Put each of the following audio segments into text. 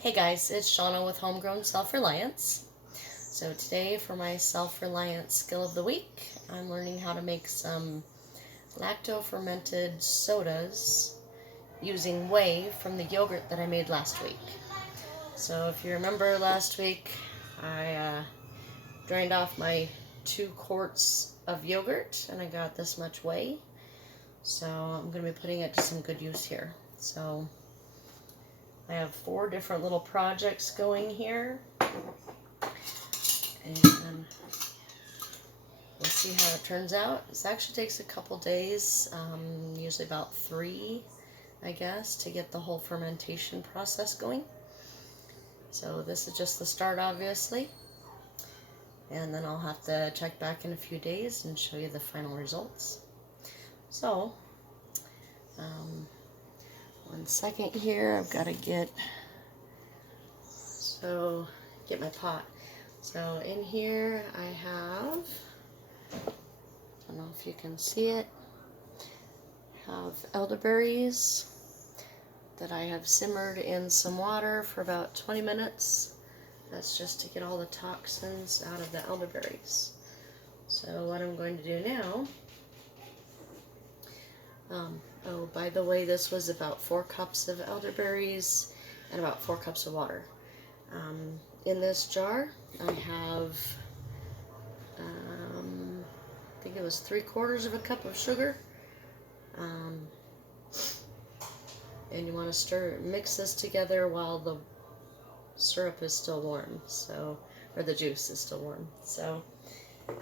Hey guys, it's Shauna with Homegrown Self Reliance. So today for my Self Reliant Skill of the Week, I'm learning how to make some lacto-fermented sodas using whey from the yogurt that I made last week. So if you remember last week, I drained off my 2 quarts of yogurt and I got this much whey. So I'm going to be putting it to some good use here. So I have 4 different little projects going here, and we'll see how it turns out. This actually takes a couple days, usually about 3, I guess, to get the whole fermentation process going. So this is just the start, obviously, and then I'll have to check back in a few days and show you the final results. So, 1 second here, I've got to get my pot. So in here I have, I don't know if you can see it, I have elderberries that I have simmered in some water for about 20 minutes. That's just to get all the toxins out of the elderberries. So what I'm going to do now, oh, by the way, this was about 4 cups of elderberries and about 4 cups of water. In this jar, I have, I think it was 3/4 of a cup of sugar. And you want to mix this together while the syrup is still warm, or the juice is still warm. So, I'm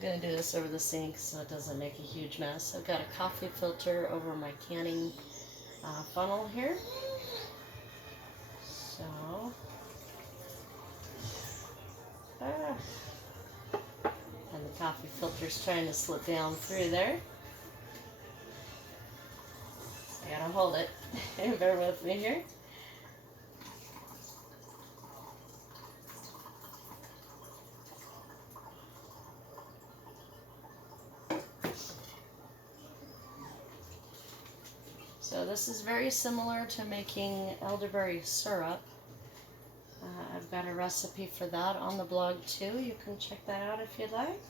going to do this over the sink so it doesn't make a huge mess. I've got a coffee filter over my canning funnel here. So, and the coffee filter's trying to slip down through there. I gotta hold it. Bear with me here. So this is very similar to making elderberry syrup. I've got a recipe for that on the blog too. You can check that out if you'd like.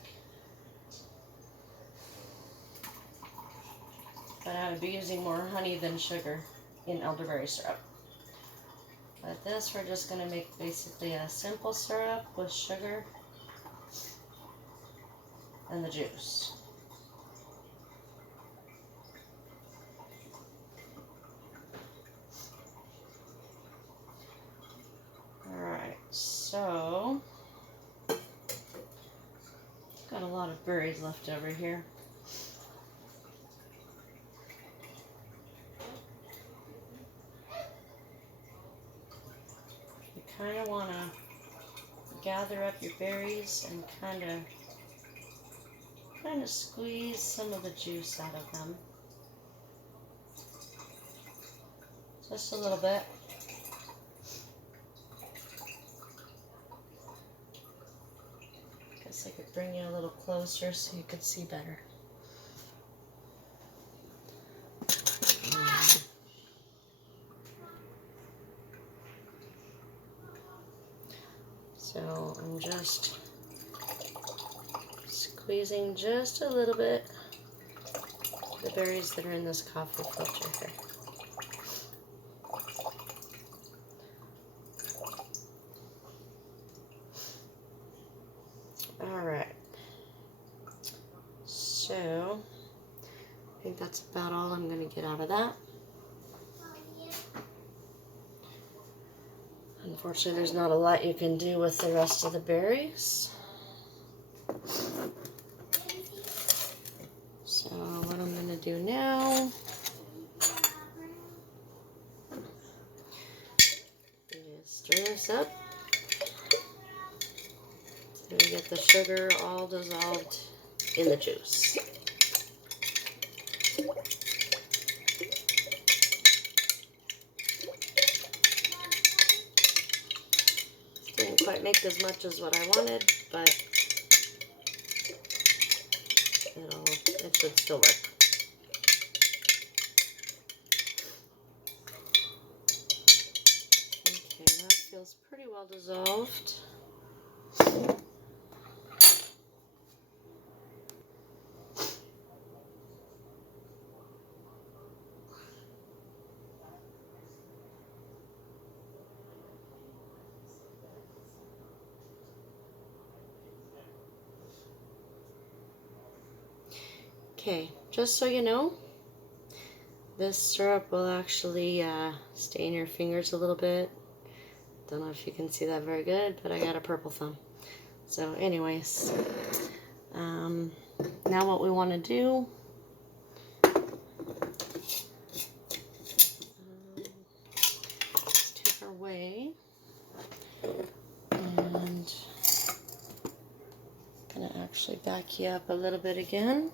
But I would be using more honey than sugar in elderberry syrup. But this, we're just going to make basically a simple syrup with sugar and the juice. Alright, so got a lot of berries left over here. You kind of want to gather up your berries and kind of squeeze some of the juice out of them. Just a little bit. Guess I could bring you a little closer so you could see better. So I'm just squeezing just a little bit the berries that are in this coffee filter here. Alright, so I think that's about all I'm going to get out of that. Unfortunately, there's not a lot you can do with the rest of the berries. So what I'm going to do now is stir this up so we get the sugar all dissolved in the juice. Didn't quite make as much as what I wanted, but it should still work. feels pretty well dissolved. Okay, just so you know, this syrup will actually stain your fingers a little bit. Don't know if you can see that very good, but I got a purple thumb. So anyways, now what we want to do, let's take our whey, and I'm going to actually back you up a little bit again.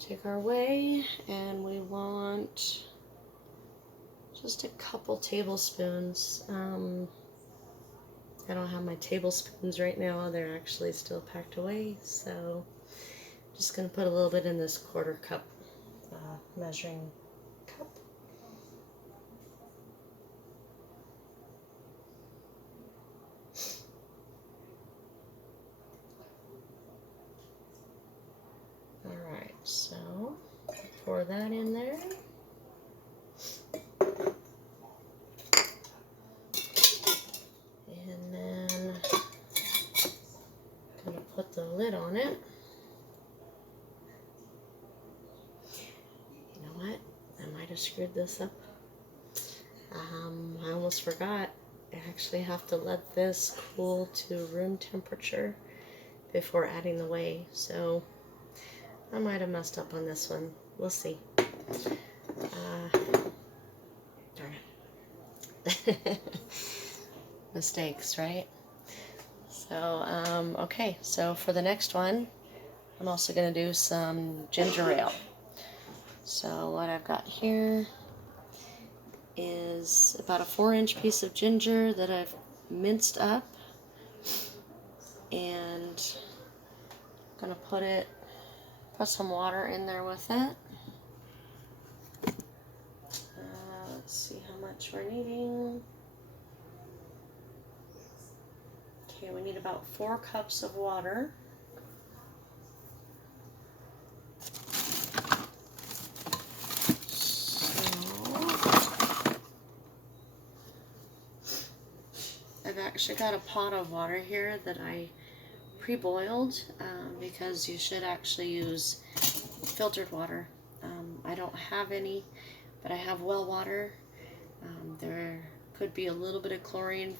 Take our whey, and we want just a couple tablespoons. I don't have my tablespoons right now. They're actually still packed away, so I'm just going to put a little bit in this quarter cup measuring cup. Alright, so pour that in there. And then I'm going to put the lid on it. You know what? I might have screwed this up. I almost forgot. I actually have to let this cool to room temperature before adding the whey. So I might have messed up on this one. We'll see. Darn it. Mistakes, right? So, okay. So for the next one, I'm also going to do some ginger ale. So what I've got here is about a 4-inch piece of ginger that I've minced up. And I'm going to put some water in there with it. Let's see how much we're needing. Okay, we need about 4 cups of water. I've actually got a pot of water here that I pre-boiled because you should actually use filtered water. I don't have any, but I have well water. There could be a little bit of chlorine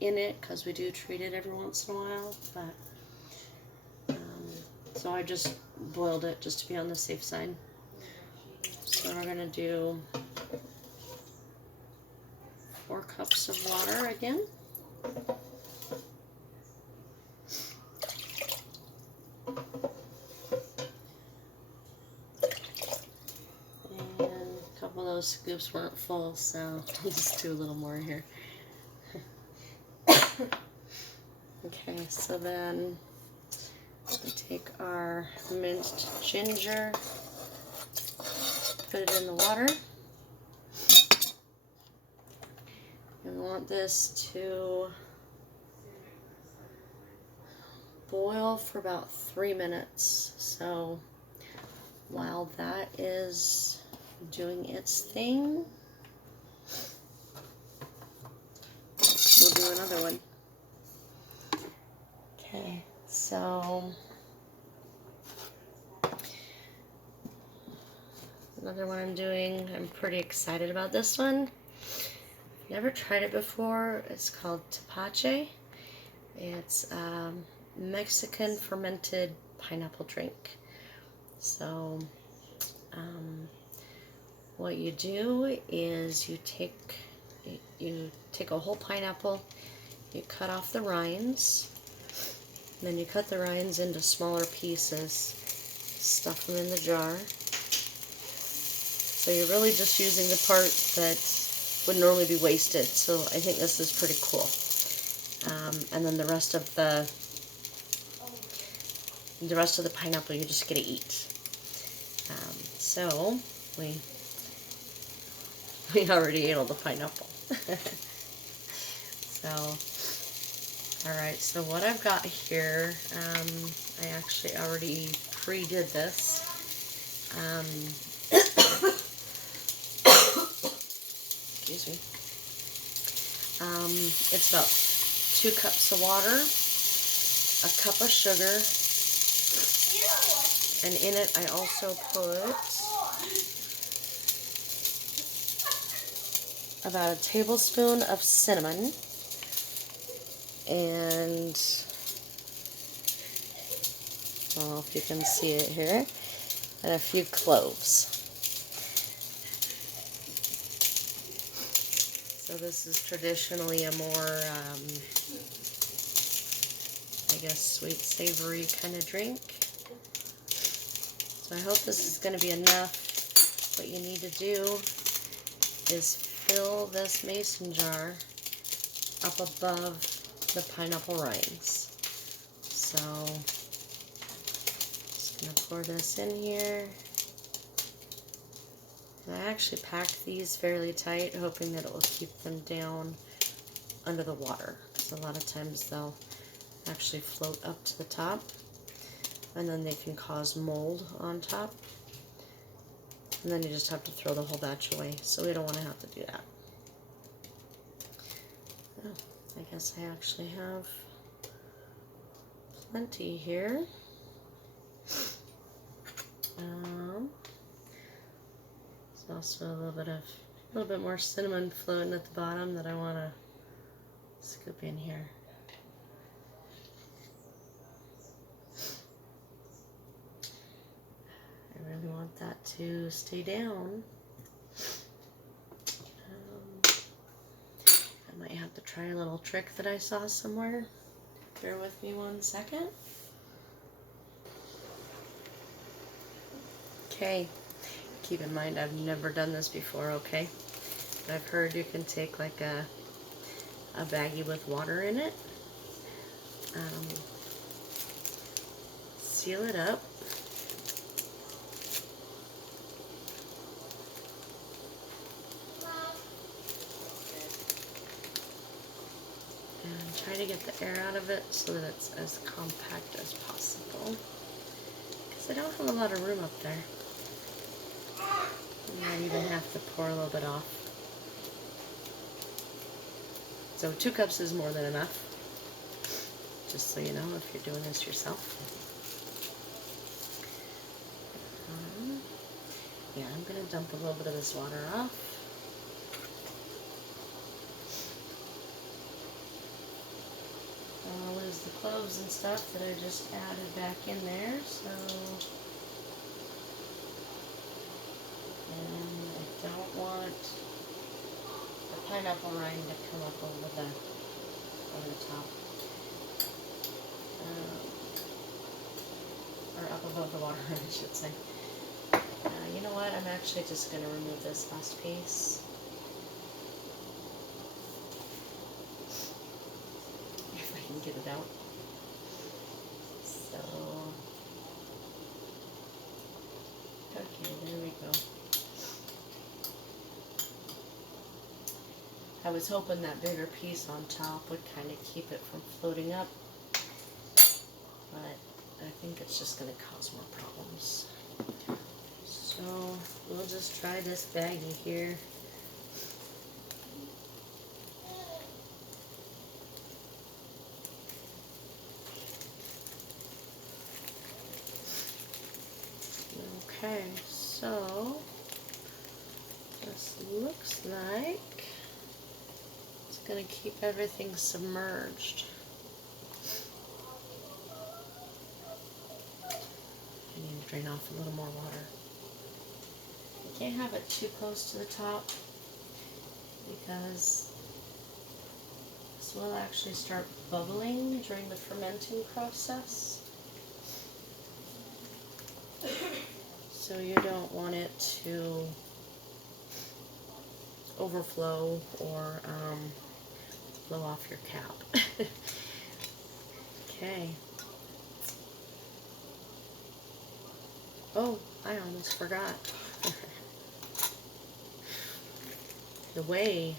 in it because we do treat it every once in a while, but so I just boiled it just to be on the safe side. So we're going to do 4 cups of water again. And a couple of those scoops weren't full, so I'll just do a little more here. Okay, so then we take our minced ginger, put it in the water. And we want this to boil for about 3 minutes. So while that is doing its thing, we'll do another one. Okay, so another one I'm doing. I'm pretty excited about this one. Never tried it before. It's called Tepache. It's Mexican fermented pineapple drink. So what you do is you take a whole pineapple, you cut off the rinds, and then you cut the rinds into smaller pieces, stuff them in the jar. So you're really just using the part that would normally be wasted. So I think this is pretty cool. And then the rest of the pineapple you're just gonna eat. So we already ate all the pineapple. So, alright, so what I've got here, I actually already pre-did this. Excuse me. It's about 2 cups of water, a cup of sugar, and in it I also put about a tablespoon of cinnamon and, well, if you can see it here, and a few cloves. So this is traditionally a more, I guess, sweet, savory kind of drink. So I hope this is going to be enough. What you need to do is fill this mason jar up above the pineapple rinds. So just going to pour this in here. And I actually packed these fairly tight, hoping that it will keep them down under the water. Because a lot of times they'll actually float up to the top, and then they can cause mold on top. And then you just have to throw the whole batch away. So we don't want to have to do that. Oh, I guess I actually have plenty here. There's also a little bit more cinnamon floating at the bottom that I want to scoop in here. I really want that to stay down. I might have to try a little trick that I saw somewhere. Bear with me 1 second. Okay. Keep in mind, I've never done this before, okay? But I've heard you can take like a baggie with water in it, seal it up, and try to get the air out of it so that it's as compact as possible, because I don't have a lot of room up there. You might even have to pour a little bit off. So 2 cups is more than enough, just so you know if you're doing this yourself. Yeah, I'm going to dump a little bit of this water off. I'll lose the cloves and stuff that I just added back in there, so... And I don't want the pineapple rind to come up over the top. Or up above the water, I should say. You know what? I'm actually just going to remove this last piece. If I can get it out. So, okay, there we go. I was hoping that bigger piece on top would kind of keep it from floating up, but I think it's just going to cause more problems. So we'll just try this baggie here. Okay, so this looks like it's going to keep everything submerged. I need to drain off a little more water. You can't have it too close to the top because this will actually start bubbling during the fermenting process. So you don't want it to overflow or blow off your cap. Okay. Oh, I almost forgot. The whey.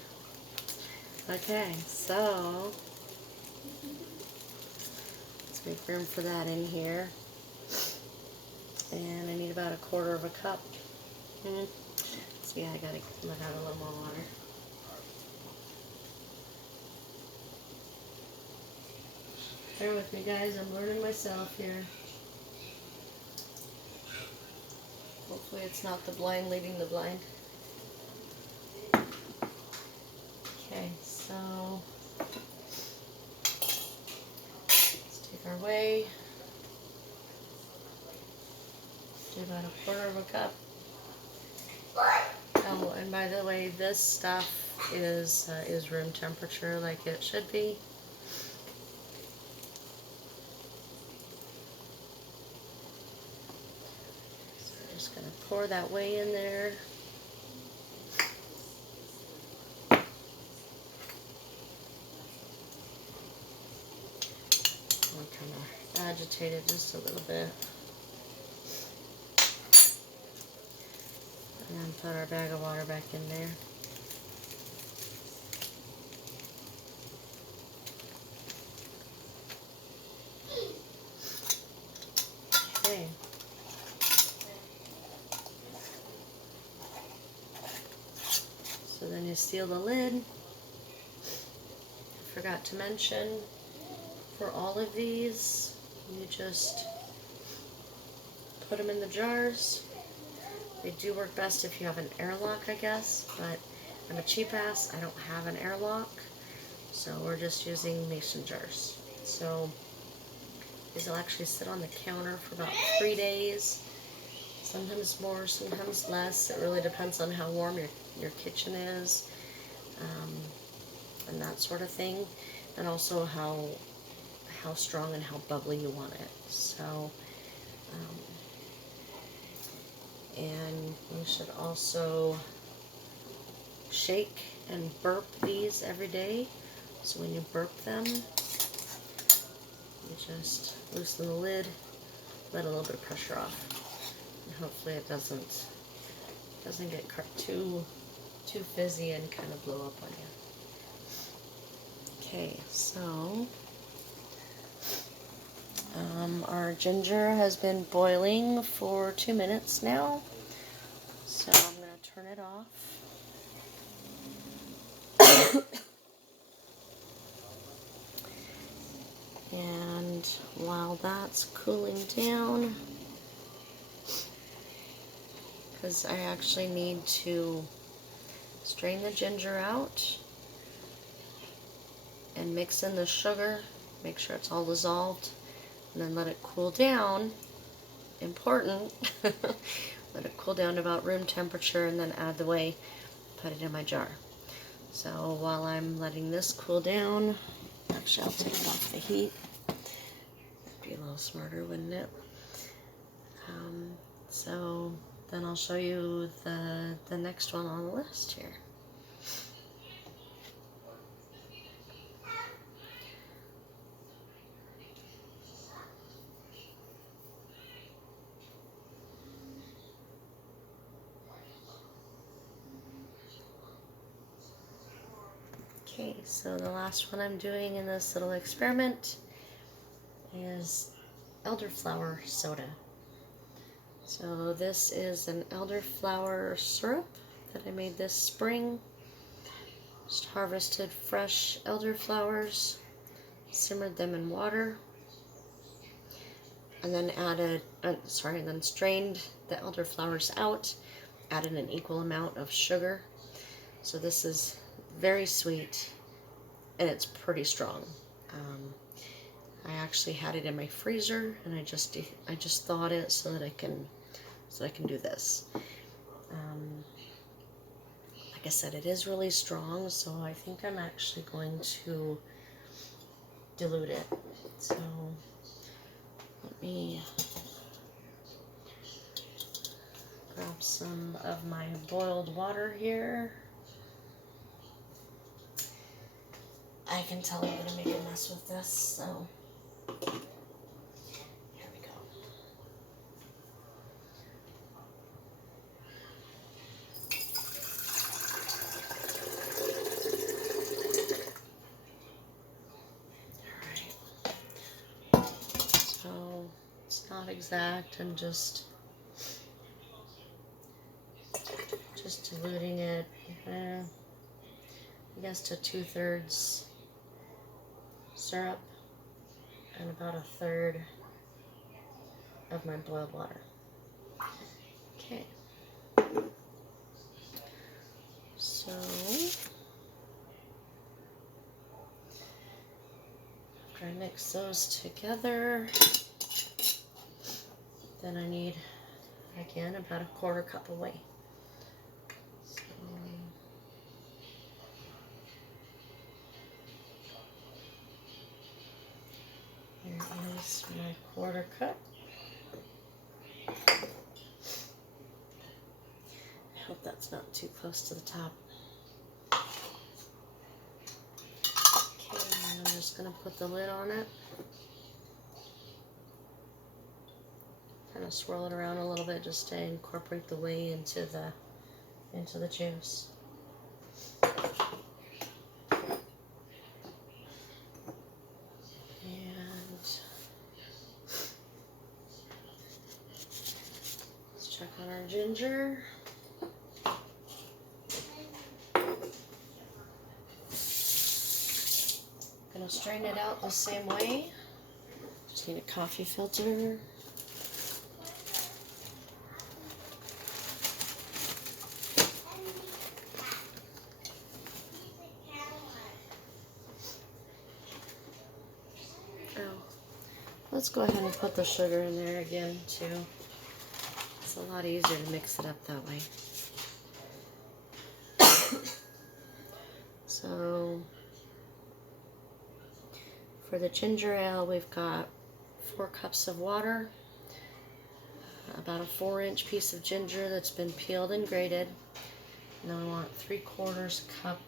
Okay, so let's make room for that in here. And I need about 1/4 of a cup. So yeah, I gotta let out a little more water. Bear with me, guys. I'm learning myself here. Hopefully it's not the blind leading the blind. Okay, so let's take our whey. Do about 1/4 of a cup. Oh, and by the way, this stuff is room temperature, like it should be. So I'm just gonna pour that whey in there. I'm kind of agitate it just a little bit. And then put our bag of water back in there. Okay. So then you seal the lid. I forgot to mention, for all of these, you just put them in the jars. They do work best if you have an airlock, I guess, but I'm a cheap ass. I don't have an airlock, so we're just using mason jars. So these will actually sit on the counter for about 3 days, sometimes more, sometimes less. It really depends on how warm your kitchen is, and that sort of thing, and also how strong and how bubbly you want it. So, and you should also shake and burp these every day. So when you burp them, you just loosen the lid, let a little bit of pressure off, and hopefully it doesn't get too fizzy and kind of blow up on you. Okay, so our ginger has been boiling for 2 minutes now, so I'm going to turn it off. And while that's cooling down, because I actually need to strain the ginger out and mix in the sugar, make sure it's all dissolved, and then let it cool down. Important. Let it cool down to about room temperature, and then add the whey, put it in my jar. So while I'm letting this cool down, actually I'll take off the heat. That'd be a little smarter, wouldn't it? So then I'll show you the next one on the list here. Okay, so the last one I'm doing in this little experiment is Elderflower Soda. So this is an Elderflower Syrup that I made this spring. Just harvested fresh elderflowers, simmered them in water, and then then strained the elderflowers out, added an equal amount of sugar. So this is very sweet, and it's pretty strong. I actually had it in my freezer, and I just thawed it so that I can do this. Like I said, it is really strong, so I think I'm actually going to dilute it. So let me grab some of my boiled water here. I can tell I'm going to make a mess with this, so here we go. exact and just diluting it, I guess to 2/3 syrup and about 1/3 of my boiled water. Okay. So after I mix those together, then I need, again, about 1/4 cup of whey. So here is my 1/4 cup. I hope that's not too close to the top. Okay, and I'm just going to put the lid on it. Kind of swirl it around a little bit just to incorporate the whey into the juice. And let's check on our ginger. Gonna strain it out the same way. Just need a coffee filter. Let's go ahead and put the sugar in there again too. It's a lot easier to mix it up that way. So for the ginger ale, we've got 4 cups of water, about a 4-inch piece of ginger that's been peeled and grated, and then we want 3/4 cup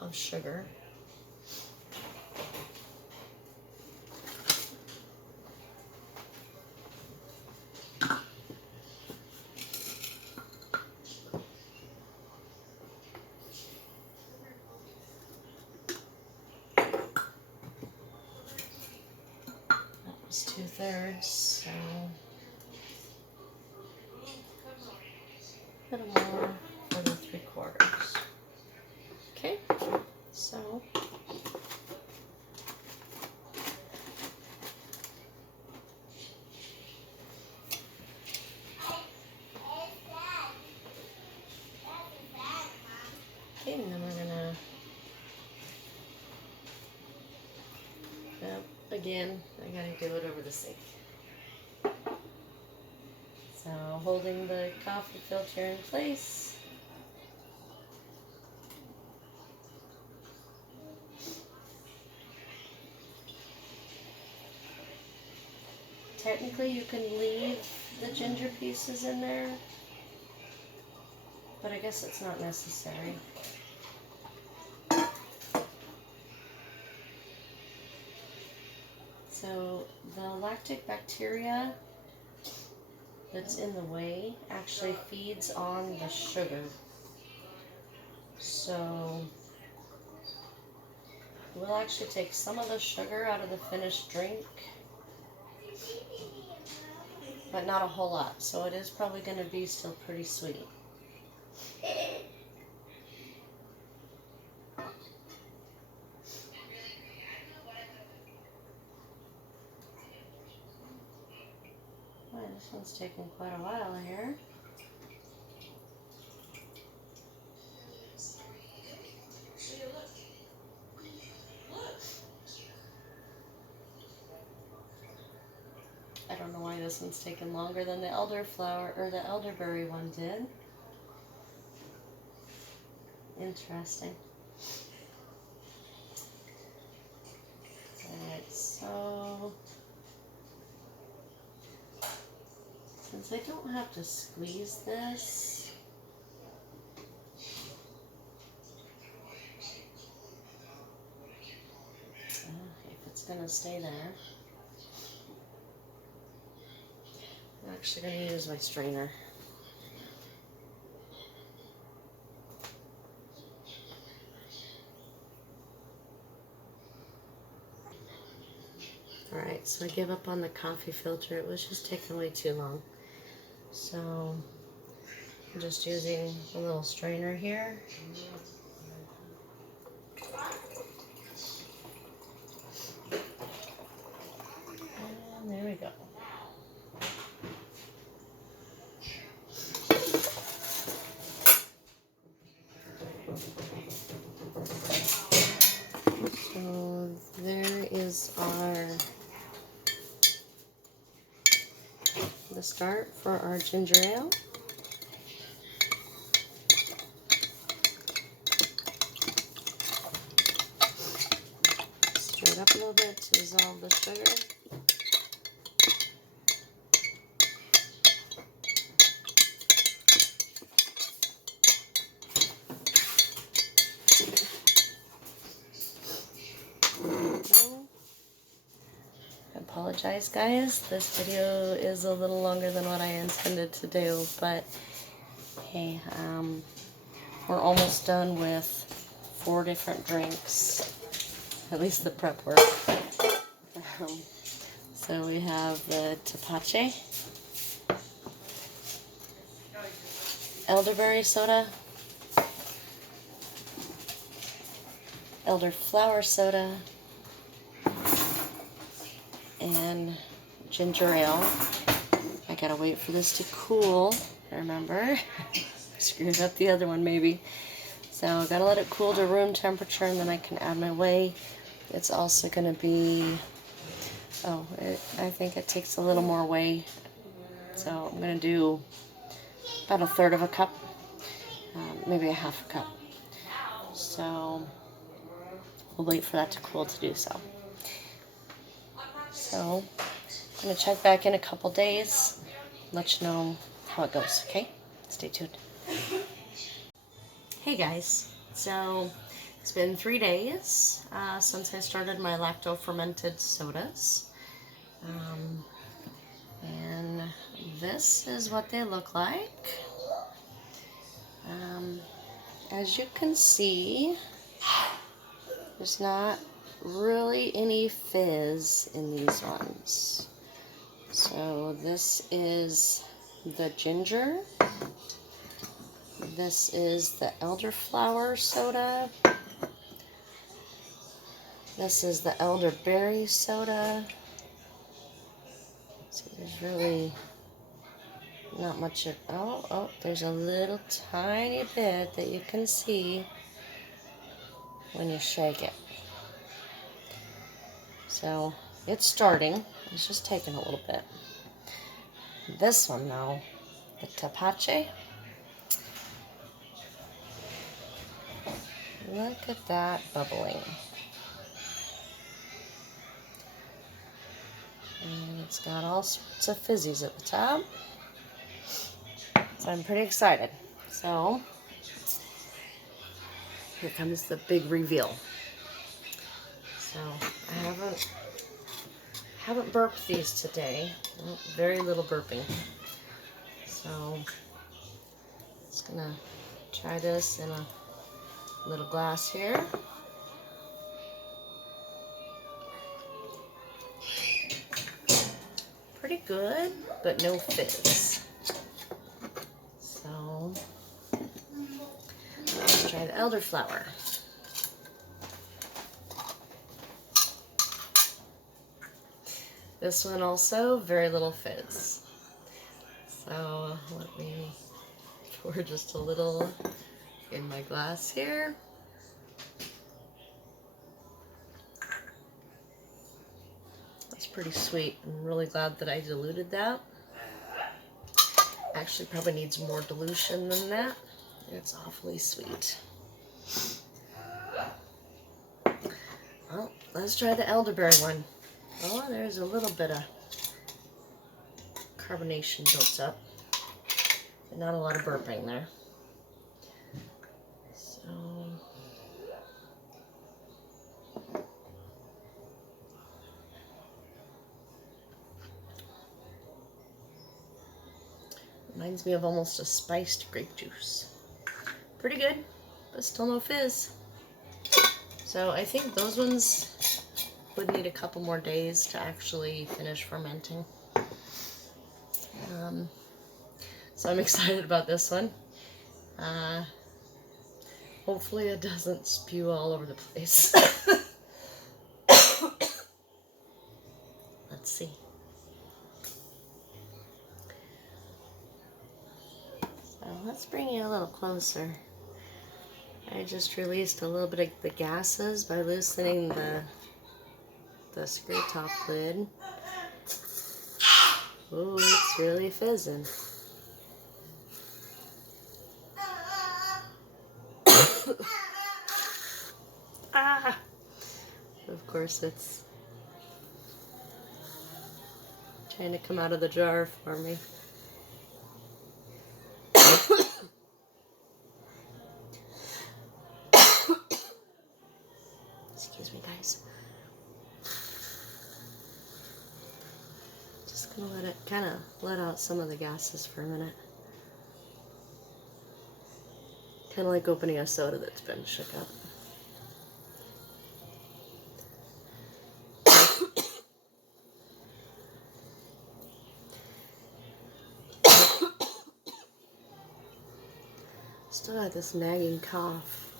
of sugar. That was 2/3, so a little more for the 3/4. Okay, so and then we're gonna, again, I gotta do it over the sink. So holding the coffee filter in place. Technically you can leave the ginger pieces in there, but I guess it's not necessary. So the lactic bacteria that's in the whey actually feeds on the sugar. So we'll actually take some of the sugar out of the finished drink, but not a whole lot. So it is probably going to be still pretty sweet. This one's taking quite a while here. I don't know why this one's taking longer than the elderflower or the elderberry one did. Interesting. Alright, so since I don't have to squeeze this, if it's going to stay there, I'm actually going to use my strainer. Alright, so I gave up on the coffee filter. It was just taking way too long. So I'm just using a little strainer here. And there we go. So there is the start for our ginger ale. Stir it up a little bit to dissolve the sugar. I apologize, guys. This video is a little longer than what I intended to do, but hey, we're almost done with 4 different drinks, at least the prep work. So we have the Tepache, Elderberry Soda, Elderflower Soda, and ginger ale. I gotta wait for this to cool, remember? Screwed up the other one maybe. So I gotta let it cool to room temperature and then I can add my whey. It's also gonna be, I think it takes a little more whey. So I'm gonna do about 1/3 of a cup, maybe 1/2 a cup. So we'll wait for that to cool to do so. So I'm going to check back in a couple days, let you know how it goes, okay? Stay tuned. Hey guys, so it's been 3 days since I started my lacto-fermented sodas. And this is what they look like. As you can see, there's not really any fizz in these ones. So this is the ginger. This is the Elderflower Soda. This is the Elderberry Soda. So there's really not much of, there's a little tiny bit that you can see when you shake it. So it's starting, it's just taking a little bit. This one though, the Tepache, look at that bubbling. And it's got all sorts of fizzies at the top. So I'm pretty excited. So here comes the big reveal. So I haven't burped these today. Very little burping. So just gonna try this in a little glass here. Pretty good, but no fizz. So let's try the elderflower. This one also, very little fizz. So let me pour just a little in my glass here. That's pretty sweet. I'm really glad that I diluted that. Actually probably needs more dilution than that. It's awfully sweet. Well, let's try the elderberry one. Oh, there's a little bit of carbonation built up, but not a lot of burping there. So reminds me of almost a spiced grape juice. Pretty good, but still no fizz. So I think those ones would need a couple more days to actually finish fermenting. So I'm excited about this one. Hopefully it doesn't spew all over the place. Let's see. So let's bring you a little closer. I just released a little bit of the gases by loosening the screw top lid. Oh, it's really fizzing. Ah! Of course it's trying to come out of the jar for me. Excuse me, guys. Just gonna let it kind of let out some of the gases for a minute. Kind of like opening a soda that's been shook up. Still got this nagging cough.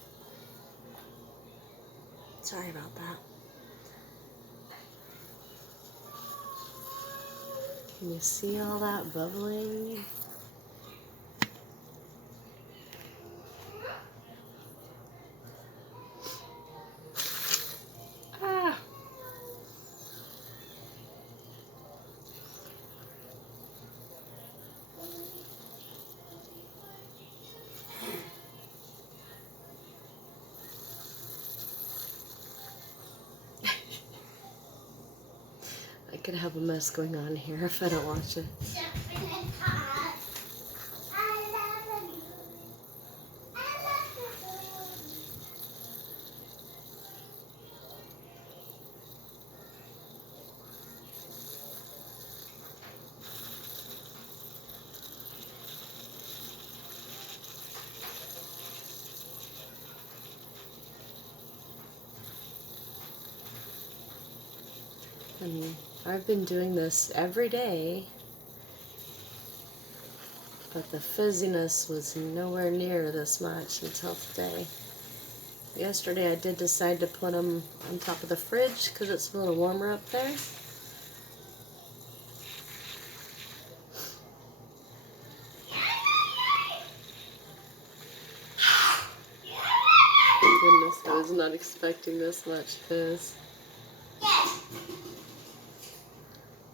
Sorry about that. Can you see all that bubbling? Ah! I could have a mess going on here if I don't watch it. And I've been doing this every day, but the fizziness was nowhere near this much until today. Yesterday I did decide to put them on top of the fridge because it's a little warmer up there. Goodness, I was not expecting this much fizz.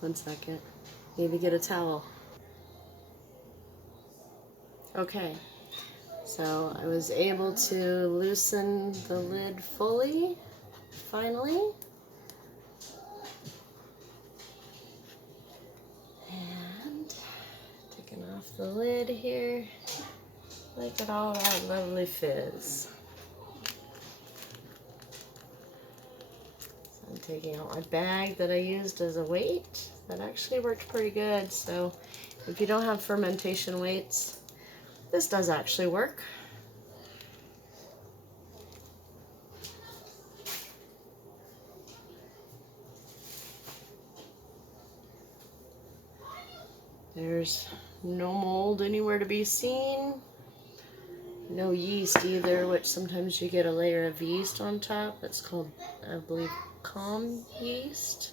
One second. Need to get a towel. Okay. So I was able to loosen the lid fully, finally. And taking off the lid here. Look at all that lovely fizz. So I'm taking out my bag that I used as a weight. That actually worked pretty good. So if you don't have fermentation weights, this does actually work. There's no mold anywhere to be seen. No yeast either, which sometimes you get a layer of yeast on top. It's called, I believe, calm yeast.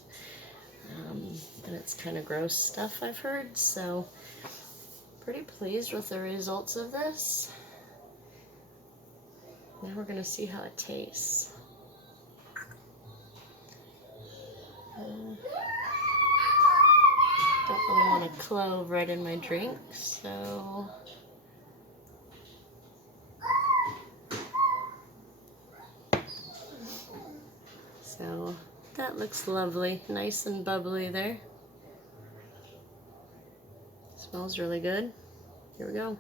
And it's kind of gross stuff, I've heard. So, pretty pleased with the results of this. Now we're going to see how it tastes. Don't really want a clove right in my drink, so... So, that looks lovely. Nice and bubbly there. Smells really good. Here we go.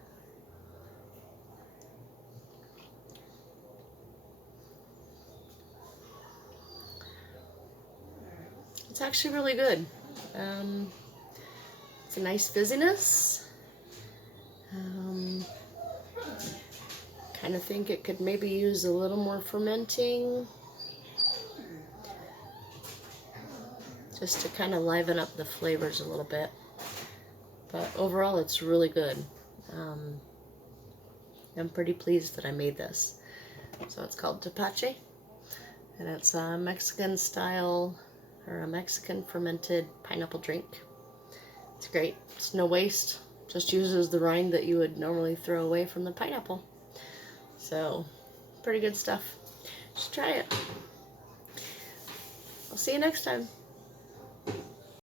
It's actually really good. It's a nice fizziness. Kind of think it could maybe use a little more fermenting. just to kind of liven up the flavors a little bit. But overall, it's really good. I'm pretty pleased that I made this. So it's called Tepache, and it's a Mexican style, or a Mexican fermented pineapple drink. It's great. It's no waste. Just uses the rind that you would normally throw away from the pineapple. So, pretty good stuff. Just try it. I'll see you next time.